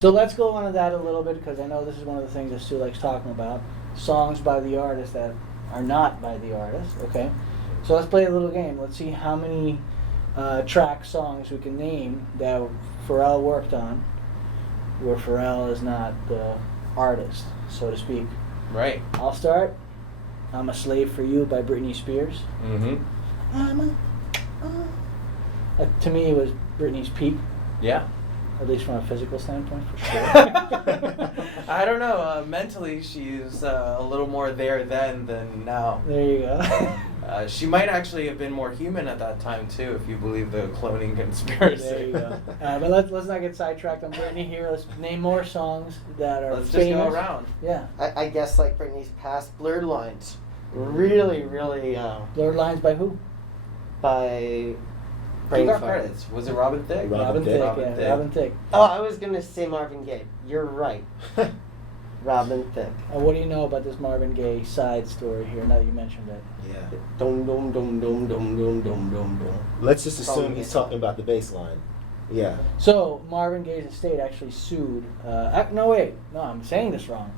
So let's go on to that a little bit because I know this is one of the things that Stu likes talking about. Songs by the artist that are not by the artist, okay? So let's play a little game. Let's see how many track songs we can name that Pharrell worked on where Pharrell is not the artist, so to speak. Right. I'll start. I'm a Slave for You by Britney Spears. Mm-hmm. To me, it was Britney's peak. Yeah. At least from a physical standpoint, for sure. I don't know. Mentally, she's a little more there then than now. There you go. She might actually have been more human at that time too, if you believe the cloning conspiracy. There you go. But let's not get sidetracked on Britney here. Let's name more songs that are Let's famous. just go around. Yeah. I guess like Britney's past, Blurred Lines. Really, Blurred Lines by who? by Who Brain got Fart. credits? Was it Robin Thicke? Robin Thicke. Robin Thicke. Oh, I was gonna say Marvin Gaye. You're right. Robin Thicke. What do you know about this Marvin Gaye side story here, now that you mentioned it? Yeah. Dum dum dum dum dum dum dum dum dum. Let's just assume he's talking about the bass line. Yeah. So, Marvin Gaye's estate actually sued... No, I'm saying this wrong.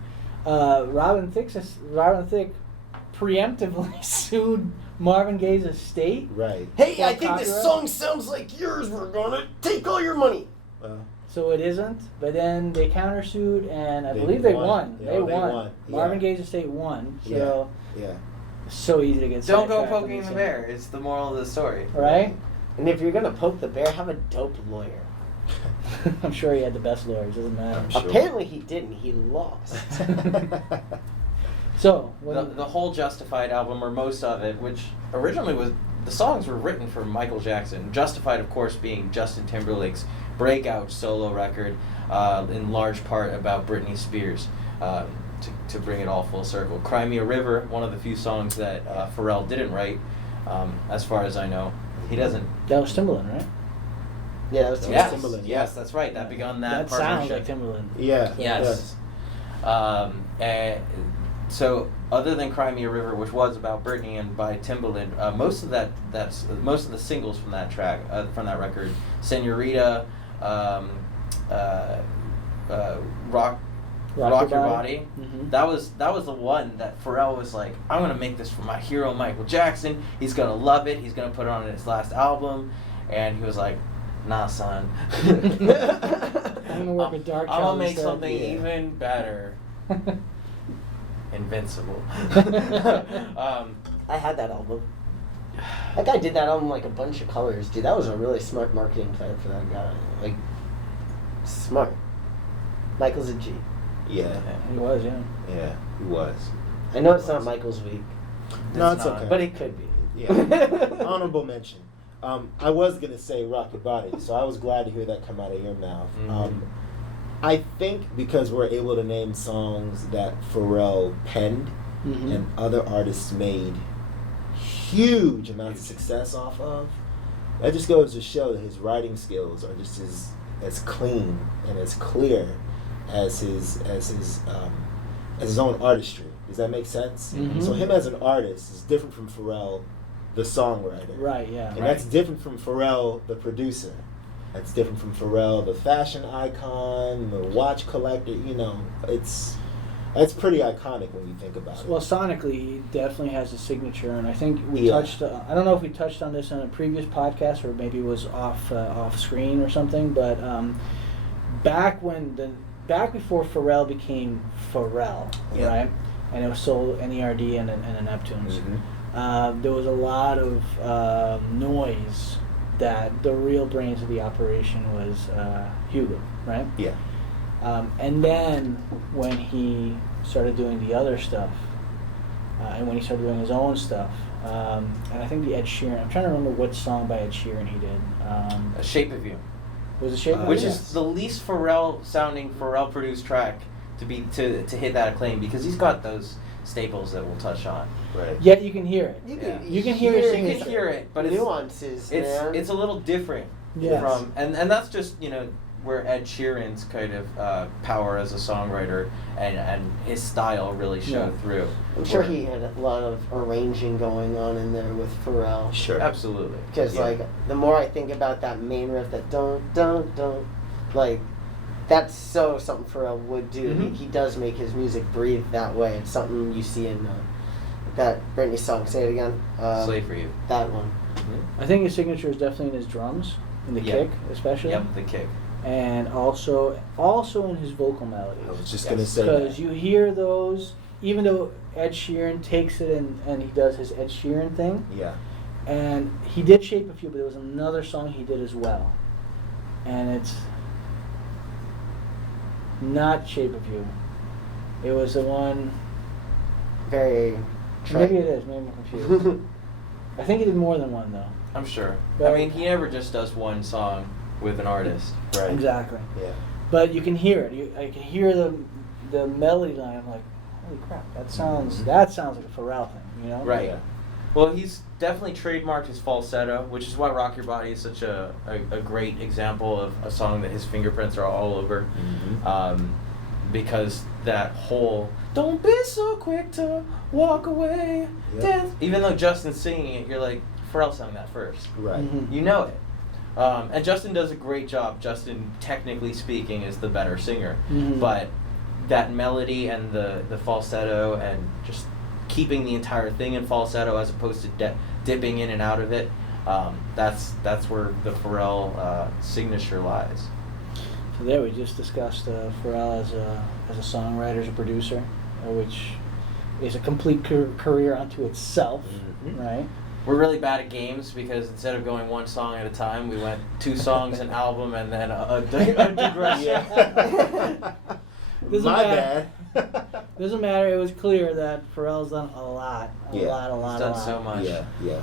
Robin Thicke preemptively sued Marvin Gaye's estate. Right. Hey, I think copyright? this song sounds like yours. We're gonna take all your money. So it isn't, but then they countersued, and I They believe they won. won. Yeah, They they won. won. Marvin Yeah. Gaye's estate won. So Yeah. so easy to get. Don't go sidetracked on poking these the things. bear. It's the moral of the story. Right? And if you're gonna poke the bear, have a dope lawyer. I'm sure he had the best lawyers. Doesn't matter. Sure. Apparently he didn't. He lost. So The whole Justified album, or most of it, which originally was... The songs were written for Michael Jackson. Justified, of course, being Justin Timberlake's breakout solo record, in large part about Britney Spears, to bring it all full circle. Cry Me a River, one of the few songs that Pharrell didn't write, as far as I know. He doesn't... That was Timbaland, right? Yeah, that was Yes, Timbaland, yeah. yes, that's right. That begun that That sounds partnership. like Timbaland. Yeah. Yes. So other than "Cry Me a River," which was about Britney and by Timbaland, most of most of the singles from that track, from that record, "Senorita," "Rock Your Body." Mm-hmm. That was the one that Pharrell was like, "I'm gonna make this for my hero Michael Jackson. He's gonna love it. He's gonna put it on his last album," and he was like, "Nah, son. I'm gonna work with Dark I'm gonna Child make instead." something Yeah. even better." Invincible. I had that album. That guy did that album like a bunch of colors, dude. That was a really smart marketing plan for that guy. Like, smart. Michael's a G. Yeah. He was, yeah. Yeah. He was. I know it's not Michael's week, No, it's not. okay. but it could be. Yeah. Honorable mention. I was gonna say "Rock Your Body," so I was glad to hear that come out of your mouth. Mhm. I think because we're able to name songs that Pharrell penned Mm-hmm. and other artists made huge amounts of success off of, that just goes to show that his writing skills are just as clean and as clear as his own artistry. Does that make sense? Mhm. So him as an artist is different from Pharrell, the songwriter. Right, yeah. And that's different from Pharrell, the producer. That's different from Pharrell, the fashion icon, the watch collector. That's pretty iconic when you think about it. Well, sonically, he definitely has a signature, and I think we Yeah. touched. I don't know if we touched on this in a previous podcast, or maybe it was off screen or something. But back before Pharrell became Pharrell, Yeah. right? And it was sold NERD and the Neptunes. Mhm. There was a lot of noise that the real brains of the operation was Hugo, right? Yeah. And then when he started doing the other stuff, and when he started doing his own stuff, and I think the Ed Sheeran, I'm trying to remember what song by Ed Sheeran he did. A Shape of You, Was it Shape of which You? is the least Pharrell sounding Pharrell produced track to hit that acclaim, because he's got those staples that we'll touch on. Right. Yet you can hear it. You Yeah. You can hear it sing You it. can hear it, but it's nuances, man. it's a little different Yes. from, and that's just where Ed Sheeran's kind of power as a songwriter and his style really showed Yeah. through. I'm sure he had a lot of arranging going on in there with Pharrell. Sure. Because Yeah. like the more I think about that main riff, that don't, like that's so something Pharrell would do. Mhm. He does make his music breathe that way. It's something you see in that Britney song. Say it again. Slave for You. That one. Mm-hmm. I think his signature is definitely in his drums, in the Yep. kick especially, Yep, the kick. and also in his vocal melodies. I was just Yes. gonna say Because that. you hear those, even though Ed Sheeran takes it and he does his Ed Sheeran thing, Yeah. and he did Shape of You, but there was another song he did as well, and it's not Shape of You. It was the one. Very. Maybe it is. Maybe I'm confused. I think he did more than one though. I'm sure. But- I mean, he never just does one song with an artist. Right. Exactly. Yeah. But you can hear it. I can hear the melody line. I'm like, holy crap! That sounds like a Pharrell thing. You know? Right. Yeah. Well, he's definitely trademarked his falsetto, which is why Rock Your Body is such a great example of a song that his fingerprints are all over. Mhm. Because that whole "Don't be so quick to walk away," Yep. death. Even though Justin's singing it, you're like, Pharrell sang that first. Right. Mhm. You know it. And Justin does a great job. Justin, technically speaking, is the better singer. Mhm. But that melody and the falsetto and just keeping the entire thing in falsetto as opposed to dipping in and out of it, that's where the Pharrell signature lies. So there we just discussed Pharrell as a songwriter, as a producer, which is a complete career unto itself, Mhm. right? We're really bad at games because instead of going one song at a time, we went 2 songs, an album, and then a digression. Yeah. Doesn't My matter. bad. Doesn't matter. It was clear that Pharrell's done a lot, Yeah. a lot. He's done so much. Yeah. Yeah.